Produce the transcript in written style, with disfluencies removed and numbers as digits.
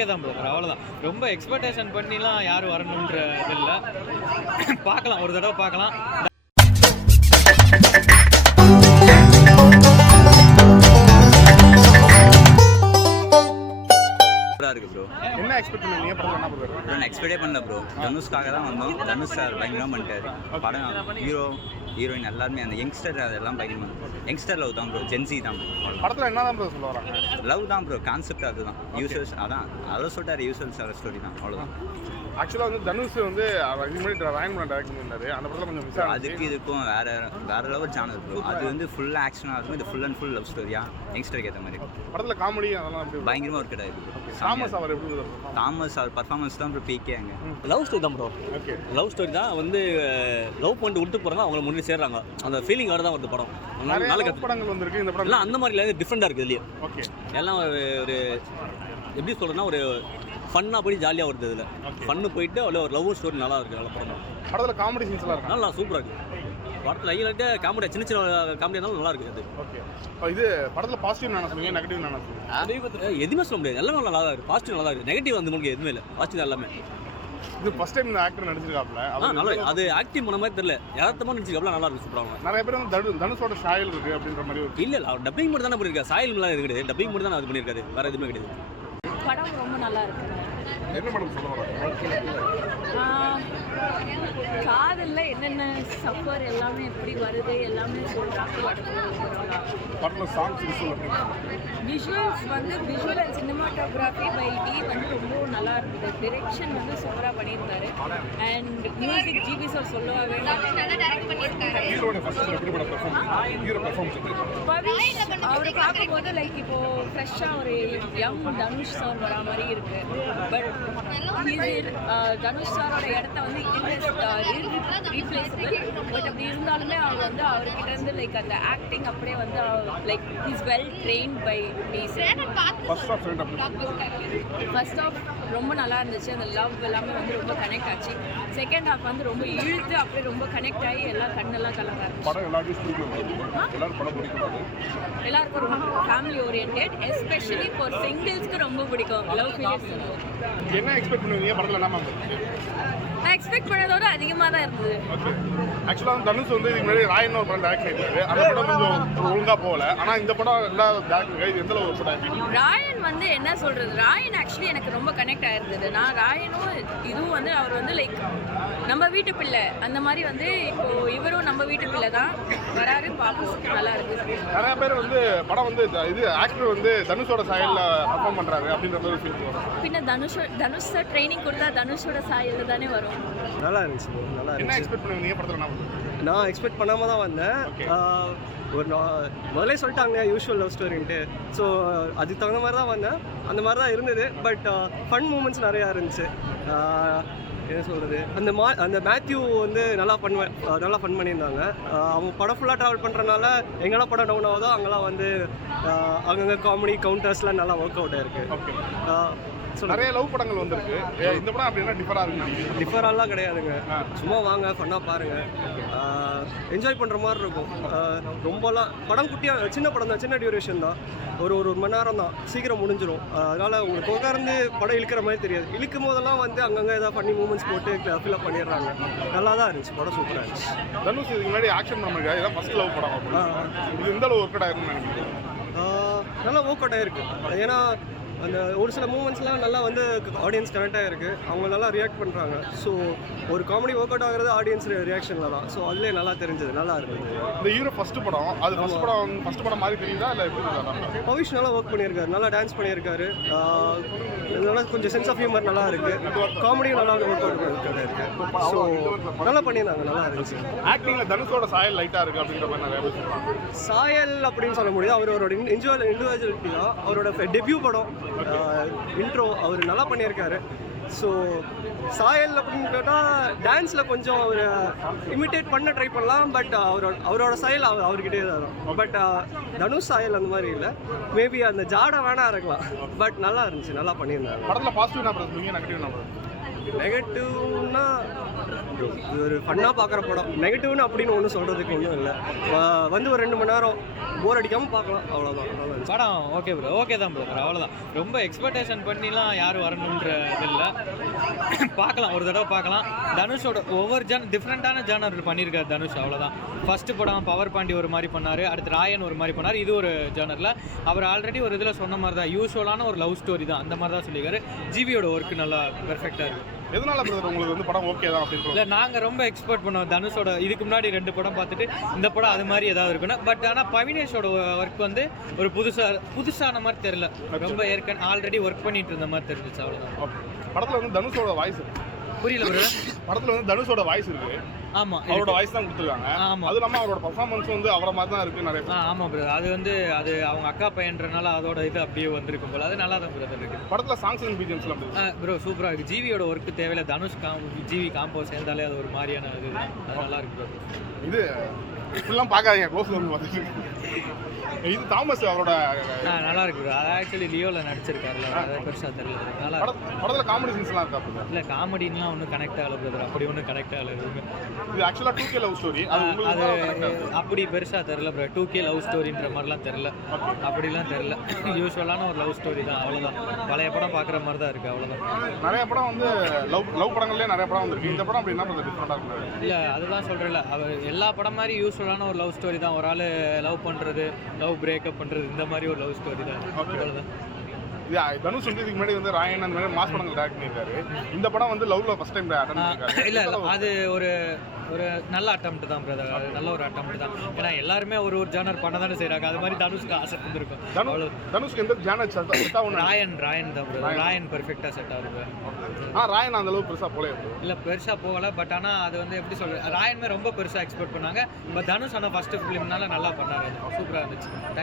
Okay தான் brother, அவ்வளோதான். ரொம்ப எக்ஸ்பெக்டேஷன் பண்ணிலாம் யாரும் வரணுன்ற இது இல்லை. பார்க்கலாம், ஒரு தடவை பார்க்கலாம். இருக்கு ப்ரோ. என்ன எக்ஸ்பெக்ட் பண்ணீங்க படத்துல? என்ன ப்ரோ? நான் எக்ஸ்பெக்டே பண்ணல ப்ரோ. தனுஷ்காக தான் வந்தோம். தனுஷ் சார் பயங்கரமாக பண்ணிட்டாரு. படம் ஹீரோயின் எல்லாருமே அந்த யங்ஸ்டர் அதெல்லாம் பயங்கரமாக. யங்ஸ்டர் லவ் தான் ப்ரோ, ஜென்சி தான். படத்தில் என்ன தான் ப்ரோ சொல்ல வராங்க? லவ் தான் ப்ரோ, கான்செப்ட் அதுதான். யூஸ்வல்ஸ் அதான் அதை சொல்லிட்டாரு, யூஸ்வல்ஸ் ஸ்டோரி தான், அவ்வளோதான். ஆக்சுவலாக வந்து தனுஷ் வந்து இது முன்னாடி ராயன் பண்ண டைரக்ட் பண்ணியிருந்தாரு. அந்த படத்தில் கொஞ்சம் மிஸ் ஆகுது. அதுக்கு இதுக்கும் வேற லெவல் ஜானர் ப்ரோ. அது வந்து ஃபுல் ஆக்ஷனாக இருக்கும், இது ஃபுல் அண்ட் ஃபுல் லவ் ஸ்டோரியா யங்ஸ்டருக்கு ஏற்ற மாதிரி. படத்தில் காமெடி அதெல்லாம் எப்படி? பயங்கரமாக ஒர்க் ஆகிருக்கு. தாமஸ் அவர் எப்படி? தாமஸ் அவர் பர்ஃபார்மன்ஸ் தான் ப்ரோ பீக்கே. அங்கே லவ் ஸ்டோரி தான் ப்ரோ. ஓகே, லவ் ஸ்டோரி தான். வந்து லவ் பண்ணிட்டு விட்டு போகிறாங்க, அவங்கள முன்னாடி சேர்றாங்க. அந்த ஃபீலிங் தான் வருது படம். நிறைய படங்கள் வந்திருக்கு, இந்த படம் எல்லாம் அந்த மாதிரி இல்லை, டிஃப்ரெண்டாக இருக்குது இல்லையா. ஓகே, எல்லாம் ஒரு எப்படி சொல்கிறேன்னா ஒரு ஃபன்னாக போய் ஜாலியாக வருது. இதில் ஃபன்னு போயிட்டு அவ்வளோ ஒரு லவ் ஸ்டோரி நல்லா இருக்குது. நல்ல படம் தான். படத்தில் காமெடி சீன்ஸ்லாம் இருக்கு, நல்லா சூப்பராக இருக்குது. படத்தில் ஹைலைட்டு காமெடி, சின்ன சின்ன காமெடி இருந்தாலும் நல்லா இருக்குது அது. ஓகே, இது படத்தில் பாசிட்டிவ் என்ன சொல்லுவீங்க, நெகட்டிவ் என்ன சொல்லுவீங்க? எதுவுமே சொல்ல முடியாது, எல்லாமே நல்லா தான் இருக்குது. பாசிட்டிவ் நல்லா இருக்குது, நெகட்டிவ் வந்து உங்களுக்கு எதுவுமே இல்லை. பாசிட்டிவ் எல்லாமே. இது ஃபர்ஸ்ட் டைம் இந்த ஆக்டர் நடிச்சிருக்காப்ல. நல்லா அது ஆக்டிவ் பண்ண மாதிரி தெரியல, யதார்த்தமாக நடிச்சிருக்காப்ல, நல்லா இருக்கு, சூப்பராக. நிறைய பேர் வந்து தனுஷோட சாயல் இருக்கு அப்படின்ற மாதிரி ஒரு இல்லை அவர் டப்பிங் மட்டும் தானே பண்ணியிருக்காரு. சாயல் இது கிடையாது, டப்பிங் மட்டும் தான் அது பண்ணியிருக்காரு, வேறு எதுவுமே கிடையாது. படம் ரொம்ப நல்லா இருக்கு. என்ன படம் சொல்ல வராங்க? காதல்ல என்னென்ன சஃபர் எல்லாமே எப்படி வருது எல்லாமே சொல்றாங்க. படத்தில் சாங்ஸ் விஷுவல்ஸ் வந்து visual and cinematography by D வந்து ரொம்ப நல்லா இருக்குது. டிரெக்ஷன் வந்து சூப்பராக பண்ணியிருந்தாரு. அண்ட் மியூசிக் ஜிபி சார் சொல்லவே பவிஷ் அவர் பார்க்கும்போது லைக் இப்போ ஃப்ரெஷ்ஷாக ஒரு யங் தனுஷ் சார் வரா மாதிரி இருக்கு. பட் தனுஷ் சாரோட இடத்த வந்து ரீப்ளேஸபிள். பட் அப்படி இருந்தாலுமே அவர் வந்து அவர்கிட்ட இருந்து லைக் அந்த ஆக்டிங் அப்படியே வந்து like is well train by me. First half ரொம்ப நல்லா இருந்துச்சு. அந்த லவ் எல்லாமே வந்து ரொம்ப கனெக்ட் ஆச்சு. செகண்ட் ஹாஃப் வந்து ரொம்ப இழுத்து அப்படியே ரொம்ப கனெக்ட் ஆகி எல்லாம் கண்ணெல்லாம் கலங்க எல்லாருக்கும் ரொம்ப ஃபேமிலி ஓரியன்டட். எஸ்பெஷலி ஃபார் சிங்கிள்ஸ்க்கு ரொம்ப பிடிக்கும் லவ் ஃபீலிங்ஸ். என்ன எக்ஸ்பெக்ட் பண்ணுவீங்க படத்தில்? என்ன நான் எக்ஸ்பெக்ட் பண்ணதோட அதிகமாக தான் இருந்தது. ஓகே, ஆக்சுவலாக தனுஷ் வந்து இதுக்கு முன்னாடி ராயன் ஒரு படம் டைரக்ட் பண்ணியிருந்தாரு. அந்த படம் கொஞ்சம் ஒழுங்காக போகல. ஆனால் இந்த படம் எல்லா டேரக்டர் இது எந்த அளவு படம்? ராயன் வந்து என்ன சொல்கிறது, ராயன் ஆக்சுவலி எனக்கு ரொம்ப கனெக்ட் ஆயிருந்தது. நான் ராயனும் இதுவும் வந்து அவர் வந்து லைக் நம்ம வீட்டு பிள்ளை அந்த மாதிரி வந்து இப்போ இவரும் நம்ம வீட்டு பிள்ளை தான் வராரு. பார்க்க நல்லா இருக்குது. நிறைய பேர் வந்து படம் வந்து இது ஆக்டர் வந்து தனுஷோட சாயலில் பர்ஃபார்ம் பண்ணுறாரு அப்படின்ற மாதிரி ஃபீல் பண்ணுவாங்க. பின்ன தனுஷ் ட்ரைனிங் கொடுத்தா தனுஷோட சாயலில் தானே வரும். நல்லா இருந்துச்சு, நல்லா என்ன இருந்துச்சு. எக்ஸ்பெக்ட் பண்ணுவீங்க படத்தில்? என்ன நான் எக்ஸ்பெக்ட் பண்ணாமல் தான் வந்தேன். ஒரு முதலே சொல்லிட்டாங்க யூஷுவல் லவ் ஸ்டோரின்ட்டு. ஸோ அதுக்கு தகுந்த மாதிரி தான் வந்தேன். அந்த மாதிரி தான் இருந்தது. பட் ஃபன் மூமெண்ட்ஸ் நிறையா இருந்துச்சு. என்ன சொல்கிறது, அந்த மேத்யூ வந்து நல்லா ஃபன் பண்ணியிருந்தாங்க. அவங்க படம் ஃபுல்லாக ட்ராவல் பண்ணுறதுனால எங்கெல்லாம் படம் டவுன் ஆகுதோ அங்கெல்லாம் வந்து அங்கங்கே காமெடி கவுண்டர்ஸ்லாம் நல்லா ஒர்க் அவுட் ஆயிருக்கு. நிறைய லவ் படங்கள் வந்திருக்கு. இந்த படம் அப்படின்னா டிஃபராக இருக்கு? டிஃபரெல்லாம் கிடையாதுங்க. சும்மா வாங்க ஃபன்னாக பாருங்கள், என்ஜாய் பண்ணுற மாதிரி இருக்கும். ரொம்பலாம் படம் குட்டியாக சின்ன படம் தான், சின்ன டியூரேஷன் தான். ஒரு மணி நேரம் தான், சீக்கிரம் முடிஞ்சிடும். அதனால் உங்களுக்கு உட்கார்ந்து படம் இழுக்கிற மாதிரி தெரியாது. இழுக்கும் போதெல்லாம் வந்து அங்கங்கே ஏதாவது பண்ணி மூமெண்ட்ஸ் போட்டு ஃபில்அப் பண்ணிடுறாங்க. நல்லா தான் இருந்துச்சு, படம் சூப்பராக இருந்துச்சு. தனுஷ் இதுக்கு முன்னாடி ஆக்ஷன் பண்ண முடியாது, இதான் ஃபர்ஸ்ட் லவ் படம். இது எந்த அளவு ஒர்க் அவுட் ஆயிருக்குன்னு நினைக்கிறேன்? நல்லா ஒர்க் அவுட் ஆகிருக்கு. ஏன்னா அந்த ஒரு சில மூமெண்ட்ஸ்லாம் நல்லா வந்து ஆடியன்ஸ் கனெக்ட் ஆகிருக்கு. அவங்க நல்லா ரியாக்ட் பண்ணுறாங்க. ஸோ ஒரு காமெடி ஒர்க் அவுட் ஆகிறது ஆடியன்ஸ் ரியாக்ஷனில் தான். ஸோ அதுலேயே நல்லா தெரிஞ்சது, நல்லா இருக்குது. இந்த ஹீரோ ஃபர்ஸ்ட் படம் அது ஃபர்ஸ்ட் படம் மாதிரி தெரியுதா இல்லை எப்படி? பவிஷ் நல்லா ஒர்க் பண்ணியிருக்காரு, நல்லா டான்ஸ் பண்ணியிருக்காரு. நல்லா கொஞ்சம் சென்ஸ் ஆஃப் ஹியூமர் நல்லா இருக்குது. காமெடியும் நல்லா ஒர்க் அவுட் இருக்கு. ஸோ நல்லா பண்ணியிருந்தாங்க, நல்லா இருந்துச்சு. ஆக்டிங்கில் தனுஷோட சாயல் லைட்டாக இருக்குது அப்படின்ற மாதிரி நிறைய பேர் சொல்லுவாங்க. சாயல் அப்படின்னு சொல்ல முடியாது, அவரோட இண்டிவிஜுவாலிட்டி தான். அவரோட டெபியூ படம், இன்ட்ரோ அவர் நல்லா பண்ணியிருக்காரு. ஸோ சாயல் அப்படின்னு கேட்டால் டான்ஸில் கொஞ்சம் அவர் இமிட்டேட் பண்ண ட்ரை பண்ணலாம். பட் அவரோட சாயல் அவர்கிட்டே தான் இருக்கும். பட் தனுஷ் சாயல் அந்த மாதிரி இல்லை. மேபி அந்த ஜாடை வேணா இருக்கலாம். பட் நல்லா இருந்துச்சு, நல்லா பண்ணியிருந்தாங்க. படத்தில் பாசிட்டிவ் நம்பர், நெகட்டிவ் நம்பர்? நெகட்டிவ்னா இது ஒரு ஃபன்னாக பார்க்குற படம். நெகட்டிவ்னு அப்படின்னு ஒன்றும் சொல்கிறதுக்கு ஒன்றும் இல்லை. வந்து ஒரு 2 மணி நேரம் போர் அடிக்காமல் பார்க்கலாம், அவ்வளோதான். படம் ஓகே ப்ரோ, ஓகே தான் ப்ரோ, அவ்வளோதான். ரொம்ப எக்ஸ்பெக்டேஷன் பண்ணிலாம் யாரும் வரணுன்ற இது இல்லை. பார்க்கலாம், ஒரு தடவை பார்க்கலாம். தனுஷோட ஒவ்வொரு டிஃப்ரெண்ட்டான ஜானர் பண்ணியிருக்காரு தனுஷ், அவ்வளோதான். ஃபஸ்ட்டு படம் பவர் பாண்டி ஒரு மாதிரி பண்ணார், அடுத்து ராயன் ஒரு மாதிரி பண்ணார். இது ஒரு ஜானரில் அவர் ஆல்ரெடி ஒரு இதில் சொன்ன மாதிரி தான் யூஸ்வலான ஒரு லவ் ஸ்டோரி தான், அந்த மாதிரி தான் சொல்லியிருக்காரு. ஜிவியோட ஒர்க்கு நல்லா பெர்ஃபெக்டாக இருக்குது. எதனால பிரதர் உங்களுக்கு வந்து படம் ஓகே தான் அப்படின்றது? இல்லை, நாங்கள் ரொம்ப எக்ஸ்பெக்ட் பண்ணோம் தனுஷோட. இதுக்கு முன்னாடி 2 படம் பார்த்துட்டு இந்த படம் அது மாதிரி ஏதாவது இருக்குன்னு. பட் ஆனால் பவினேஷோட ஒர்க் வந்து ஒரு புதுசான மாதிரி தெரியல. ரொம்ப ஆல்ரெடி ஒர்க் பண்ணிட்டு இருந்த மாதிரி தெரிஞ்சிச்சு, அவ்வளோதான். படத்தில் வந்து தனுஷோட வாய்ஸ் புரியல ப்ரோ. படத்தில் வந்து தனுஷோட வாய்ஸ் இருக்கு. ஆமாம், அவரோட வாய்ஸ் தான் கொடுத்துருக்காங்க. ஆமாம், அது இல்லாமல் அவரோட பர்ஃபார்மன்ஸ் வந்து அவரை மாதிரி தான் இருக்குது நிறைய. ஆமாம் ப்ரோ. அது வந்து அது அவங்க அக்கா பையன்றனால அதோட இது அப்படியே வந்திருக்கும் போல. அது நல்லா தான் ப்ரோ இருக்குது. படத்தில் சாங்ஸ் அண்ட் பிஜிஎம்ஸ்லாம் ப்ரோ சூப்பராக இருக்குது. ஜிவியோட ஒர்க்கு தேவையில்லை. தனுஷ் ஜிவி காம்போ சேர்ந்தாலே அது ஒரு மாதிரியான இது, அது நல்லா இருக்கு ப்ரோ. இது இப்படிலாம் பார்க்காதீங்க, க்ளோஸ் வந்து பார்த்துட்டு. இது தாமஸ் அவரோட நல்லா இருக்கு ப்ரோ. அது ஆக்சுவலி லியோவில் நடிச்சிருக்காருல்ல, அது பெருசாக தெரியல. நல்லா படத்தில் காமெடி சீன்ஸ்லாம் இருக்கா? இல்லை, காமெடின்லாம் ஒன்றும் கனெக்ட் ஆகலை பிரதர், அப்படி ஒன்றும் கனெக்ட் ஆகலை. இது ஆக்சுவலாக 2K லவ் ஸ்டோரி. அது அப்படி பெருசாக தெரில ப்ரோ. 2K லவ் ஸ்டோரின்ற மாதிரிலாம் தெரில, அப்படிலாம் தெரில. யூஸ்வலான ஒரு லவ் ஸ்டோரி தான், அவ்வளோதான். பழைய படம் பார்க்குற மாதிரி தான் இருக்குது, அவ்வளோதான். நிறைய படம் வந்து லவ் படங்கள்லேயே நிறைய படம் வந்துருக்கு. இந்த படம் அப்படி என்ன பண்ணுறது டிஃப்ரெண்டாக இருக்குது? இல்லை, அதுதான் சொல்கிறேன்ல, அவர் எல்லா படம் மாதிரி யூஸ்வலான ஒரு லவ் ஸ்டோரி தான். ஒரு ஆள் லவ் பண்ணுறது, லவ் பிரேக்கப் பண்ணுறது, இந்த மாதிரி ஒரு லவ் ஸ்டோரி தான், அவ்வளோதான். இது தனுஷ் வந்து இதுக்கு முன்னாடி வந்து ராயன் அந்த மாதிரி மாஸ் படங்கள் டைரக்ட் பண்ணியிருக்காரு. இந்த படம் வந்து லவ்ல ஃபர்ஸ்ட் டைம் அட்டெண்ட் பண்ணிருக்காரு. இல்லை, அது ஒரு நல்ல அட்டெம்ப்ட் தான் பிரதர். அது நல்ல ஒரு அட்டெம்ப்ட் தான். ஏன்னா எல்லாருமே ஒரு ஜானர் பண்ண தானே செய்கிறாங்க. அது மாதிரி தனுஷ்க்கு ஆசை இருந்திருக்கும். தனுஷ்க்கு எந்த ஜானர் செட் ஆகும்? ராயன் தான் பிரதர். ராயன் பெர்ஃபெக்டாக செட் ஆகுது. ராயன் அந்த அளவுக்கு பெருசாக போல இல்லை, பெருசாக போகலை. பட் ஆனால் அது வந்து எப்படி சொல்கிறது, ராயன்மே ரொம்ப பெருசாக எக்ஸ்பெக்ட் பண்ணாங்க. பட் தனுஷ் ஆனால் ஃபஸ்ட்டு ஃபிலிம்னால நல்லா பண்ணார், சூப்பராக இருந்துச்சு.